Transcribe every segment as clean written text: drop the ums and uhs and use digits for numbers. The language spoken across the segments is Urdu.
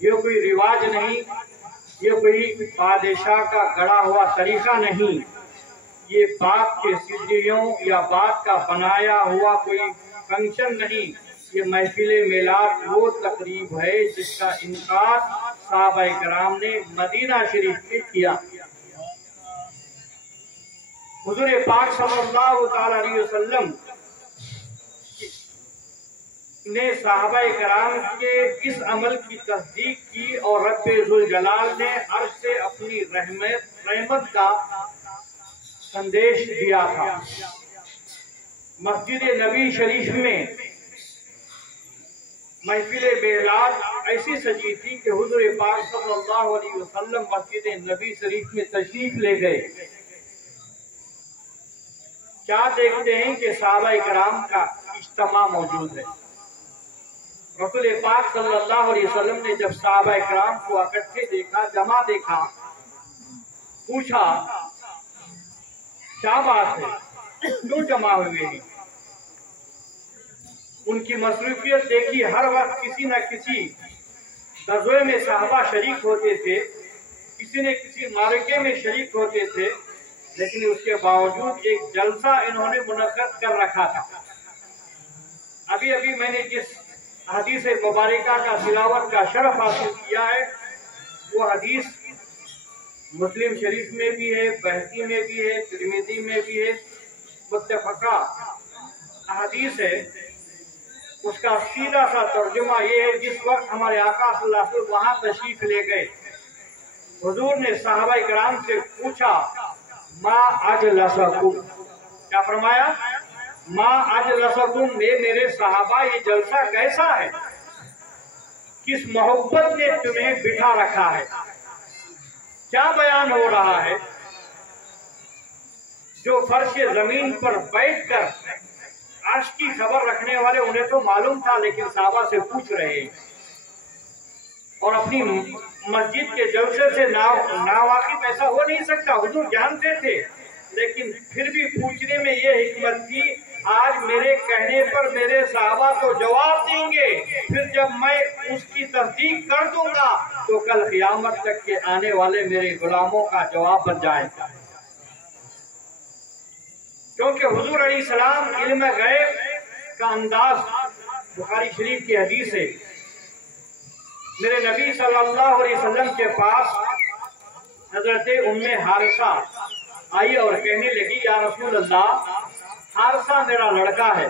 یہ کوئی رواج نہیں، یہ کوئی بادشاہ کا گڑا ہوا طریقہ نہیں، یہ بات کے سدیوں یا بات کا بنایا ہوا کوئی فنکشن نہیں، یہ محفل میلاد وہ تقریب ہے جس کا انعقاد صحابہ کرام نے مدینہ شریف میں کیا۔ حضور پاک صلی اللہ تعالی علیہ وسلم نے صحابہ کرام کے اس عمل کی تصدیق کی اور رب ذوالجلال نے عرش سے اپنی رحمت کا سندیش دیا تھا۔ مسجد نبی شریف میں محفل میلاد ایسی سجی تھی کہ حضور پاک صلی اللہ علیہ وسلم مسجد نبی شریف میں تشریف لے گئے۔ کیا دیکھتے ہیں کہ صحابہ کرام کا اجتماع موجود ہے۔ رسول پاک صلی اللہ علیہ وسلم نے جب صحابہ کرام کو اکٹھے دیکھا، جمع دیکھا، پوچھا کیا بات ہے، کیوں جمع ہوئے ہیں؟ ان کی مصروفیت دیکھی، ہر وقت کسی نہ کسی غزوے میں صحابہ شریک ہوتے تھے، کسی نہ کسی معرکے میں شریک ہوتے تھے، لیکن اس کے باوجود ایک جلسہ انہوں نے منعقد کر رکھا تھا۔ ابھی میں نے جس حدیث مبارکہ کا تلاوت کا شرف حاصل کیا ہے، وہ حدیث مسلم شریف میں بھی ہے، بہقی میں بھی ہے، ترمذی میں بھی ہے، متفقہ حدیث ہے۔ اس کا سیدھا سا ترجمہ یہ ہے، جس وقت ہمارے آقا صلی اللہ علیہ وسلم وہاں تشریف لے گئے، حضور نے صحابہ کرام سے پوچھا ما اجلسکم، کیا فرمایا؟ ما اجلسکم، میرے صحابہ یہ جلسہ کیسا ہے، کس محبت نے تمہیں بٹھا رکھا ہے، کیا بیان ہو رہا ہے؟ جو فرش زمین پر بیٹھ کر عرش کی خبر رکھنے والے انہیں تو معلوم تھا، لیکن صحابہ سے پوچھ رہے ہیں، اور اپنی مسجد کے جلسے سے ناواقف ایسا ہو نہیں سکتا، حضور جانتے تھے، لیکن پھر بھی پوچھنے میں یہ حکمت تھی، آج میرے کہنے پر میرے صحابہ تو جواب دیں گے، پھر جب میں اس کی تصدیق کر دوں گا تو کل قیامت تک کے آنے والے میرے غلاموں کا جواب بن جائے گا۔ کیونکہ حضور علیہ السلام علم غیب کا انداز، بخاری شریف کی حدیث ہے، میرے نبی صلی اللہ علیہ وسلم کے پاس حضرت ام حارثہ آئی اور کہنے لگی یا رسول اللہ، حارثہ میرا لڑکا ہے،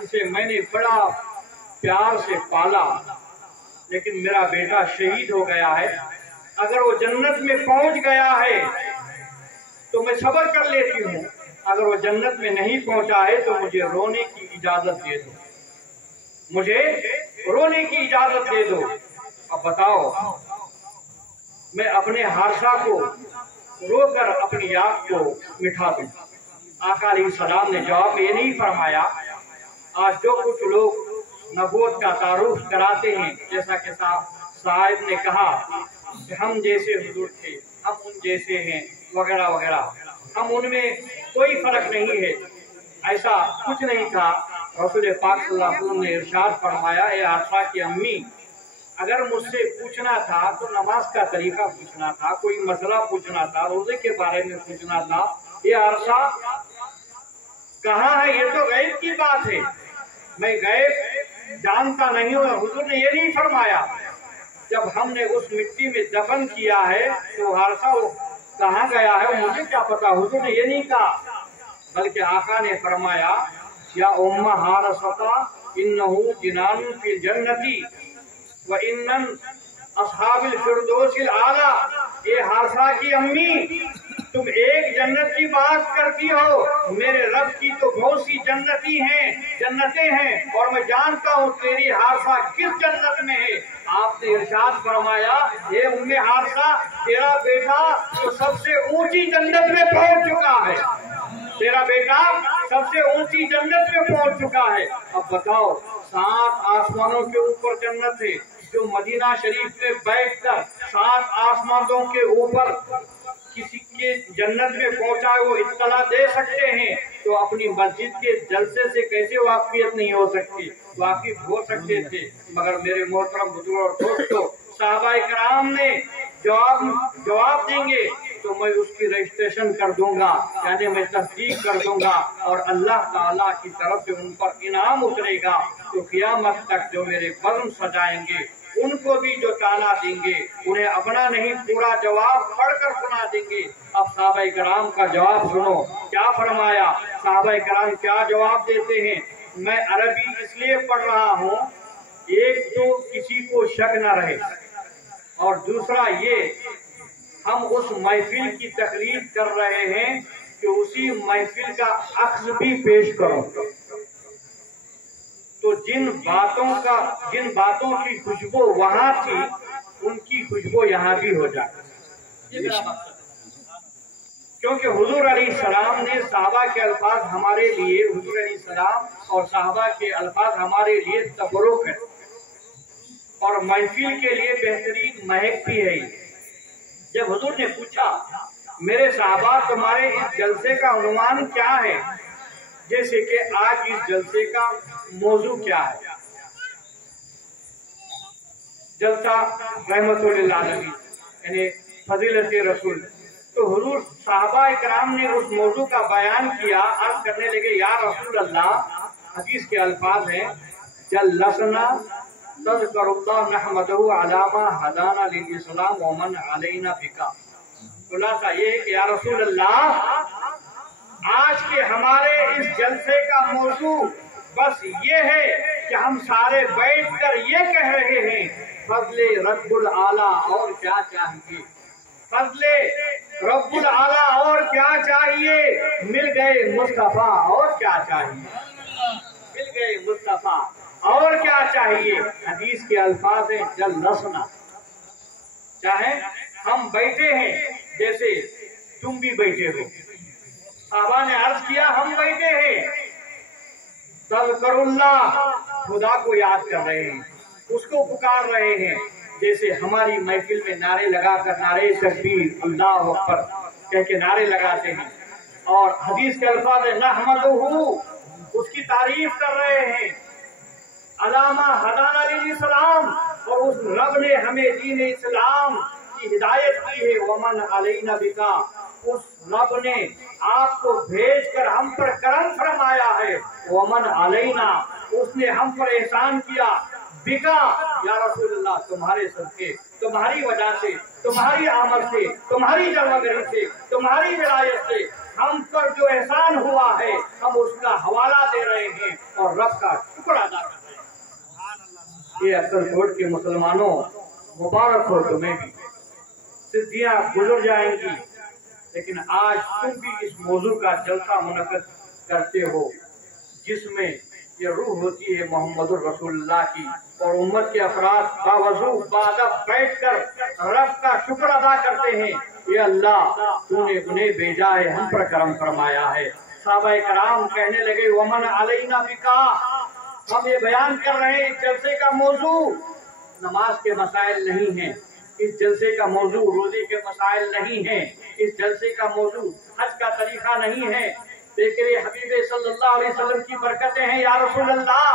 جسے میں نے بڑا پیار سے پالا، لیکن میرا بیٹا شہید ہو گیا ہے، اگر وہ جنت میں پہنچ گیا ہے تو میں صبر کر لیتی ہوں، اگر وہ جنت میں نہیں پہنچا ہے تو مجھے رونے کی اجازت دے دو، مجھے رونے کی اجازت دے دو۔ اب بتاؤ میں اپنے حارثہ کو رو کر اپنی یاد کو مٹھا دوں؟ آقا علیہ السلام نے جواب یہ نہیں فرمایا۔ آج جو کچھ لوگ نبوت کا تعارف کراتے ہیں، جیسا کہ صاحب نے کہا کہ ہم جیسے حضور تھے، ہم ان جیسے ہیں، وغیرہ وغیرہ، ہم ان میں کوئی فرق نہیں ہے، ایسا کچھ نہیں تھا۔ رسول پاک صلی اللہ علیہ وسلم نے ارشاد فرمایا، اے حارثہ کی امی، اگر مجھ سے پوچھنا تھا تو نماز کا طریقہ پوچھنا تھا، کوئی مسئلہ پوچھنا تھا، روزے کے بارے میں پوچھنا تھا، یہ عرصہ کہاں ہے؟ یہ تو غیب کی بات ہے، میں غیب جانتا نہیں ہوں۔ حضور نے یہ نہیں فرمایا جب ہم نے اس مٹی میں دفن کیا ہے تو عرصہ وہ کہاں گیا ہے مجھے کیا پتا، حضور نے یہ نہیں کہا، بلکہ آقا نے فرمایا یا ام حارثہ انہ جنان فی الجنتی وَإِنَّن اصحاب الفردوس الاعلیٰ، اے حارثہ کی امی، تم ایک جنت کی بات کرتی ہو، میرے رب کی تو بہت سی جنتیں ہیں، اور میں جانتا ہوں تیری حارثہ کس جنت میں ہے۔ آپ نے ارشاد فرمایا، اے ام حارثہ، تیرا بیٹا تو سب سے اونچی جنت میں پہنچ چکا ہے، تیرا بیٹا سب سے اونچی جنت میں پہنچ چکا ہے۔ اب بتاؤ، 7 آسمانوں کے اوپر جنت ہے، جو مدینہ شریف میں بیٹھ کر 7 آسمانوں کے اوپر کسی کے جنت میں پہنچا ہے وہ اطلاع دے سکتے ہیں، تو اپنی مسجد کے جلسے سے کیسے واقفیت نہیں ہو سکتی؟ واقف ہو سکتے تھے، مگر میرے محترم بزرگوں اور دوستوں، صحابہ کرام نے جواب دیں گے تو میں اس کی رجسٹریشن کر دوں گا، یعنی میں تصدیق کر دوں گا، اور اللہ تعالیٰ کی طرف سے ان پر انعام اترے گا، تو قیامت تک جو میرے قدم سجائیں گے ان کو بھی جو تانا دیں گے انہیں اپنا نہیں پورا جواب پڑھ کر سنا دیں گے۔ اب صحابہ کرام کا جواب سنو، کیا فرمایا؟ صحابہ کرام کیا جواب دیتے ہیں؟ میں عربی اس لیے پڑھ رہا ہوں، ایک تو کسی کو شک نہ رہے، اور دوسرا یہ ہم اس محفل کی تقریر کر رہے ہیں کہ اسی محفل کا عکس بھی پیش کرو، تو جن باتوں کی خوشبو وہاں تھی ان کی خوشبو یہاں بھی ہو جائے، کیونکہ حضور علیہ السلام نے صحابہ کے الفاظ ہمارے لیے، حضور علیہ السلام اور صحابہ کے الفاظ ہمارے لیے تبرک ہے اور محفل کے لیے بہترین مہک بھی ہے۔ جب حضور نے پوچھا میرے صحابہ تمہارے اس جلسے کا عنوان کیا ہے، جیسے کہ آج اس جلسے کا موضوع کیا ہے، جلسہ رحمت للعالمین یعنی فضیلت رسول، تو حضور صحابہ کرام نے اس موضوع کا بیان کیا، عرض کرنے لگے یا رسول اللہ، حدیث کے الفاظ ہیں جلسنا تذکر اللہ نحمدہ علی ما ہدانا للاسلام ومن علینا بکا۔ خلاصہ یہ ہے کہ یا رسول اللہ، آج کے ہمارے اس جلسے کا موضوع بس یہ ہے کہ ہم سارے بیٹھ کر یہ کہہ رہے ہیں فضل رب العالی اور کیا چاہیے، فضل رب العالی اور کیا چاہیے، مل گئے مصطفیٰ اور کیا چاہیے، مل گئے مصطفیٰ اور کیا چاہیے۔ حدیث کے الفاظ ہیں جلسنا، چاہے ہم بیٹھے ہیں جیسے تم بھی بیٹھے ہو، صحابہ نے عرض کیا ہم بیٹھے ہیں، تذکر اللہ، خدا کو یاد کر رہے ہیں، اس کو پکار رہے ہیں، جیسے ہماری محفل میں نعرے لگا کر نعرے تکبیر اللہ اکبر کہہ کے نعرے لگاتے ہیں، اور حدیث کے الفاظ نحمدہ، اس کی تعریف کر رہے ہیں، علامہ ہدانا للاسلام، اور اس رب نے ہمیں دین اسلام کی ہدایت کی ہے، ومن علینا بکا، اس رب نے آپ کو بھیج کر ہم پر کرم فرمایا ہے، ومن علینا، اس نے ہم پر احسان کیا، بکا یا رسول اللہ، تمہارے صدقے، تمہاری وجہ سے، تمہاری آمد سے، تمہاری جلوگری سے، تمہاری ولایت سے ہم پر جو احسان ہوا ہے ہم اس کا حوالہ دے رہے ہیں اور رب کا شکر ادا کر رہے ہیں۔ یہ اکثر کوٹ کے مسلمانوں مبارک ہو تمہیں بھی، صدیاں گزر جائیں گی، لیکن آج تم بھی اس موضوع کا جلسہ منعقد کرتے ہو جس میں یہ روح ہوتی ہے محمد الرسول اللہ کی، اور امت کے افراد باوضو بادب بیٹھ کر رب کا شکر ادا کرتے ہیں، یہ اللہ تو نے انہیں بھیجا ہے، ہم پر کرم فرمایا ہے۔ صحابہ کرام کہنے لگے ومن علینا بکا، ہم یہ بیان کر رہے ہیں اس جلسے کا موضوع نماز کے مسائل نہیں ہیں، اس جلسے کا موضوع روزے کے مسائل نہیں ہیں، اس جلسے کا موضوع حج کا طریقہ نہیں ہے، لیکن یہ حبیب صلی اللہ علیہ وسلم کی برکتیں ہیں یا رسول اللہ۔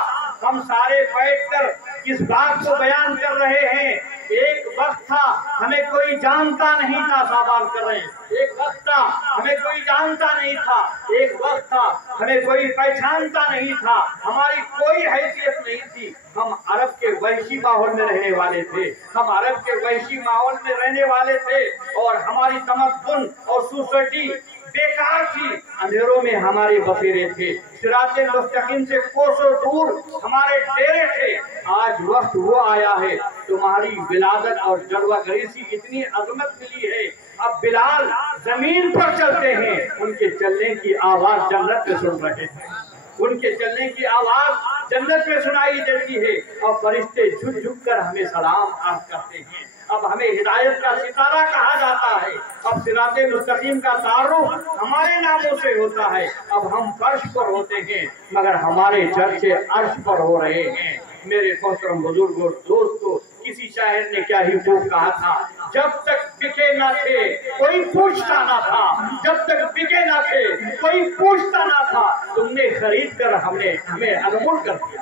ہم سارے بیٹھ کر اس بات کو بیان کر رہے ہیں، ایک وقت تھا ہمیں کوئی جانتا نہیں تھا، صحابہ کر رہے ہیں، ایک وقت تھا ہمیں کوئی جانتا نہیں تھا، ایک وقت تھا ہمیں کوئی پہچانتا نہیں تھا، ہماری کوئی حیثیت نہیں تھی، ہم عرب کے وحشی ماحول میں رہنے والے تھے، ہم عرب کے وحشی ماحول میں رہنے والے تھے، اور ہماری تمدن اور سوسائٹی بیکار تھی، اندھیروں میں ہمارے بسیرے تھے، صراط مستقیم سے کوسوں دور ہمارے ڈیرے تھے۔ آج وقت وہ آیا ہے، تمہاری ولادت اور جلوہ گری سے اتنی عظمت ملی ہے، اب بلال زمین پر چلتے ہیں، ان کے چلنے کی آواز جنت میں سن رہے ہیں، ان کے چلنے کی آواز جنت میں سنائی دیتی ہے، اور فرشتے جھک جھک کر ہمیں سلام عرض کرتے ہیں۔ اب ہمیں ہدایت کا ستارہ کہا جاتا ہے، اب صراط مستقیم کا تعارف ہمارے ناموں سے ہوتا ہے، اب ہم فرش پر ہوتے ہیں مگر ہمارے چرچے عرش پر ہو رہے ہیں۔ میرے محترم بزرگوں دوستوں، کسی شاعر نے کیا ہی خوب کہا تھا، جب تک بکے نہ تھے کوئی پوچھتا نہ تھا، جب تک بکے نہ تھے کوئی پوچھتا نہ تھا، تم نے خرید کر ہمیں انمول کر دیا،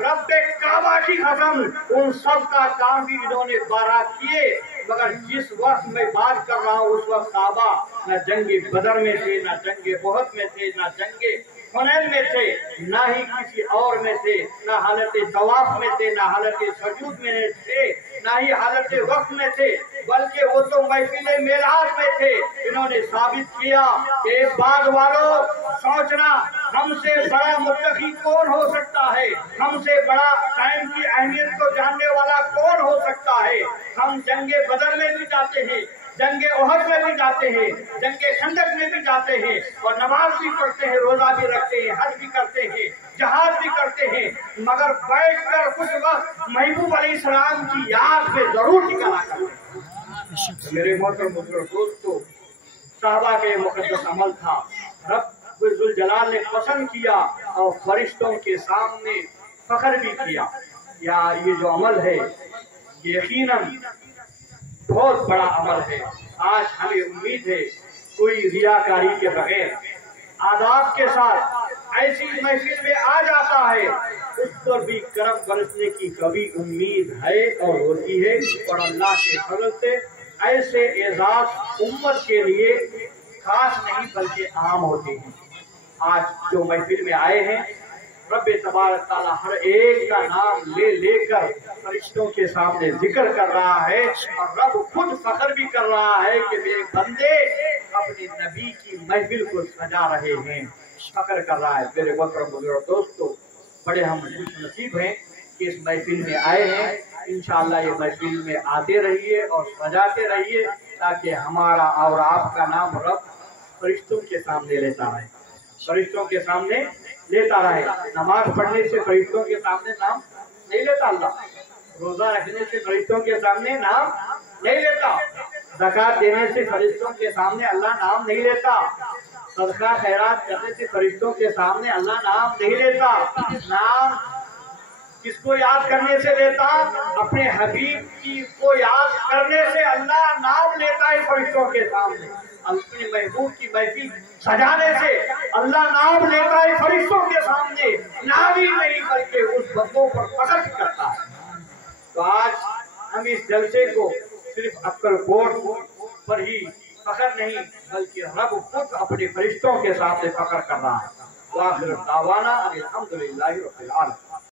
رب کعبہ کی قسم ان سب کا کام بھی انہوں نے 12 کیے، مگر جس وقت میں بات کر رہا ہوں اس وقت صحابہ نہ جنگ بدر میں تھے، نہ جنگ احد میں تھے، نہ جنگ حنین میں تھے، نہ ہی کسی اور میں تھے، نہ حالت طواف میں تھے، نہ حالت سجود میں تھے، نہ ہی حالت وقت میں تھے، بلکہ وہ تو محفل معراج میں تھے۔ انہوں نے ثابت کیا کہ بعد والوں سوچنا ہم سے بڑا متقی کون ہو سکتا ہے، ہم سے بڑا ٹائم کی اہمیت کو جاننے والا کون ہو سکتا ہے۔ ہم جنگ بدر میں بھی جاتے ہیں، جنگ احد میں بھی جاتے ہیں، جنگ خندق میں بھی جاتے ہیں، اور نماز بھی پڑھتے ہیں، روزہ بھی رکھتے ہیں، حج بھی کرتے ہیں، جہاد بھی کرتے ہیں، مگر بیٹھ کر کچھ وقت محبوب علیہ السلام کی یاد میں ضرور ٹھکانا کرتے ہیں۔ میرے محترم بزرگ دوستو، صحابہ کے مقدس عمل تھا، رب ذوالجلال نے پسند کیا اور فرشتوں کے سامنے فخر بھی کیا۔ یا یہ جو عمل ہے یقیناً بہت بڑا عمل ہے۔ آج ہمیں امید ہے کوئی ریاکاری کے بغیر آداب کے ساتھ ایسی محفل میں آ جاتا ہے، اس پر بھی کرم برسنے کی کبھی امید ہے اور ہوتی ہے، اور اللہ کے فضل سے ایسے اعزاز امت کے لیے خاص نہیں بلکہ عام ہوتے ہیں۔ آج جو محفل میں آئے ہیں، رب تبارک تعالیٰ ہر ایک کا نام لے لے کر فرشتوں کے سامنے ذکر کر رہا ہے، اور رب خود فخر بھی کر رہا ہے کہ میرے بندے اپنے نبی کی محفل کو سجا رہے ہیں، فخر کر رہا ہے۔ میرے محترم بزرگ دوستو، بڑے ہم خوش نصیب ہیں کہ اس محفل میں آئے ہیں۔ انشاءاللہ یہ محفل میں آتے رہیے اور سجاتے رہیے تاکہ ہمارا اور آپ کا نام رب فرشتوں کے سامنے لیتا رہے، فرشتوں کے سامنے لیتا رہے۔ نماز پڑھنے سے فرشتوں کے سامنے نام نہیں لیتا اللہ، روزہ رکھنے سے فرشتوں کے سامنے نام نہیں لیتا، زکوٰۃ دینے سے فرشتوں کے سامنے اللہ نام نہیں لیتا، صدقہ خیرات کرنے سے فرشتوں کے سامنے اللہ نام نہیں لیتا۔ نام کس کو یاد کرنے سے لیتا؟ اپنے حبیب کی کو یاد کرنے سے اللہ نام لیتا ہے فرشتوں کے سامنے۔ اپنے محبوب کی محفل سجانے سے اللہ نام لیتا ہے فرشتوں کے سامنے، نام ہی نہیں بلکہ اس بندوں پر فخر بھی کرتا ہے۔ تو آج ہم اس جلسے کو صرف اکل کوٹ پر ہی فخر نہیں بلکہ رب خود اپنے فرشتوں کے سامنے فخر کر رہا ہے۔ وآخر دعوانا الحمدللہ رب العالمین۔